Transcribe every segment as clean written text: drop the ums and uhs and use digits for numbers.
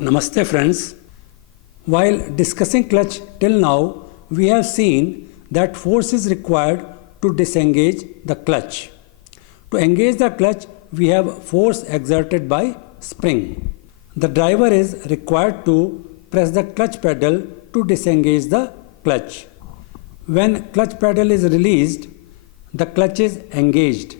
Namaste friends. While discussing clutch till now, we have seen that force is required to disengage the clutch. To engage the clutch, we have force exerted by spring. The driver is required to press the clutch pedal to disengage the clutch. When clutch pedal is released, the clutch is engaged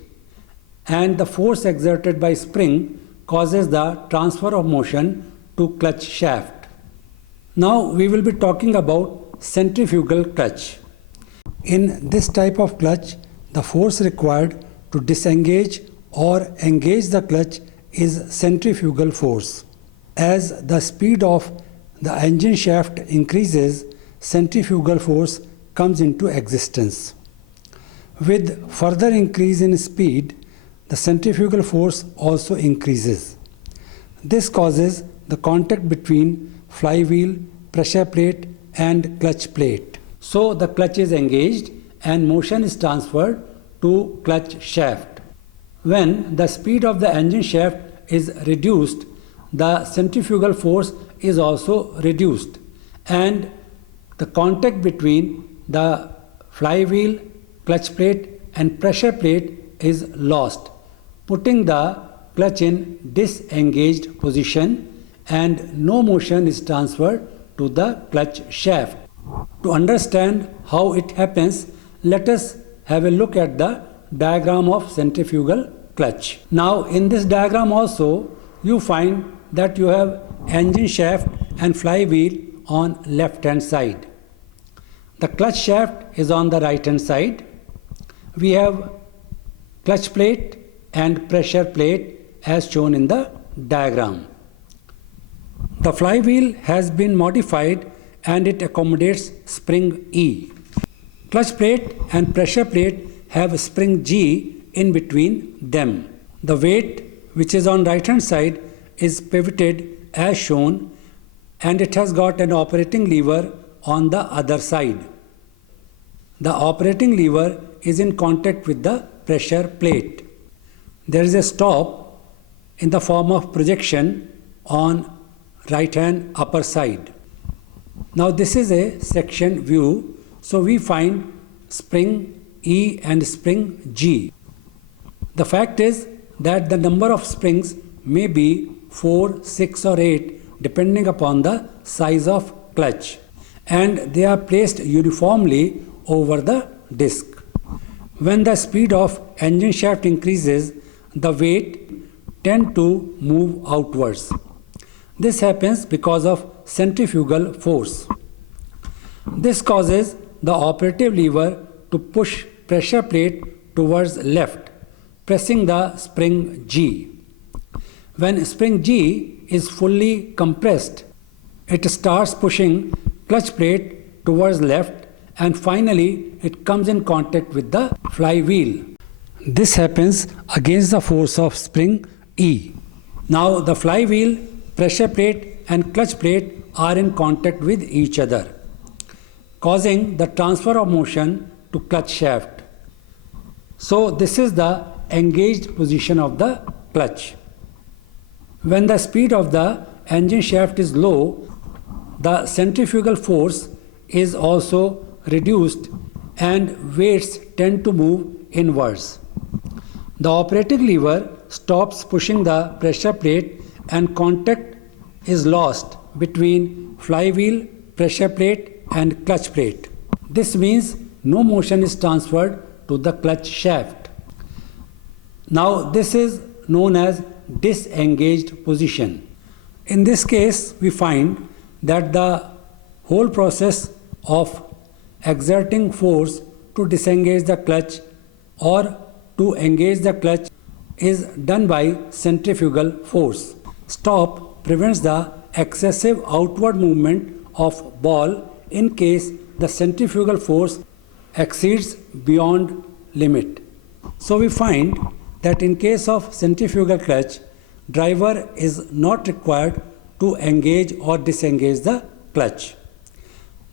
and the force exerted by spring causes the transfer of motion to clutch shaft. Now we will be talking about centrifugal clutch. In this type of clutch, the force required to disengage or engage the clutch is centrifugal force. As the speed of the engine shaft increases, centrifugal force comes into existence. With further increase in speed, the centrifugal force also increases. This causes the contact between flywheel, pressure plate and clutch plate. So the clutch is engaged and motion is transferred to clutch shaft. When the speed of the engine shaft is reduced, the centrifugal force is also reduced and the contact between the flywheel, clutch plate and pressure plate is lost, putting the clutch in disengaged position and no motion is transferred to the clutch shaft. To understand how it happens, let us have a look at the diagram of centrifugal clutch. Now in this diagram also you find that you have engine shaft and flywheel on left hand side. The clutch shaft is on the right hand side. We have clutch plate and pressure plate as shown in the diagram. The flywheel has been modified and it accommodates spring E. Clutch plate and pressure plate have spring G in between them. The weight which is on right hand side is pivoted as shown and it has got an operating lever on the other side. The operating lever is in contact with the pressure plate. There is a stop in the form of projection on right hand upper side. Now this is a section view, so we find spring E and spring G. The fact is that the number of springs may be 4, 6 or 8 depending upon the size of clutch and they are placed uniformly over the disc. When the speed of engine shaft increases, the weight tend to move outwards. This happens because of centrifugal force. This causes the operative lever to push pressure plate towards left, pressing the spring G. When spring G is fully compressed, it starts pushing clutch plate towards left and finally it comes in contact with the flywheel. This happens against the force of spring E. Now the flywheel, pressure plate and clutch plate are in contact with each other, causing the transfer of motion to clutch shaft. So this is the engaged position of the clutch. When the speed of the engine shaft is low, the centrifugal force is also reduced and weights tend to move inwards. The operating lever stops pushing the pressure plate and contact is lost between flywheel, pressure plate and clutch plate. This means no motion is transferred to the clutch shaft. Now this is known as disengaged position. In this case, we find that the whole process of exerting force to disengage the clutch or to engage the clutch is done by centrifugal force. Stop prevents the excessive outward movement of ball in case the centrifugal force exceeds beyond limit. So we find that in case of centrifugal clutch, driver is not required to engage or disengage the clutch.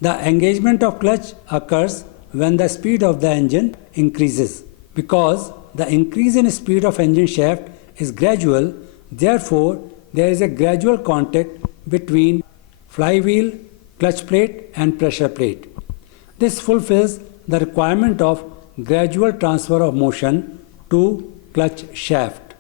The engagement of clutch occurs when the speed of the engine increases. Because the increase in speed of engine shaft is gradual, therefore there is a gradual contact between flywheel, clutch plate and pressure plate. This fulfills the requirement of gradual transfer of motion to clutch shaft.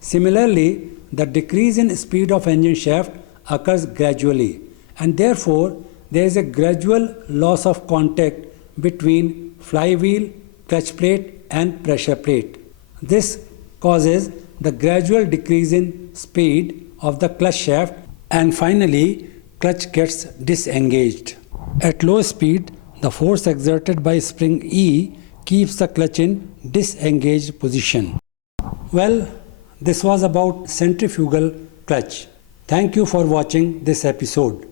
Similarly, the decrease in speed of engine shaft occurs gradually, and therefore there is a gradual loss of contact between flywheel, clutch plate and pressure plate. This causes the gradual decrease in speed of the clutch shaft, and finally clutch gets disengaged. At low speed, the force exerted by spring E keeps the clutch in disengaged position. Well, this was about centrifugal clutch. Thank you for watching this episode.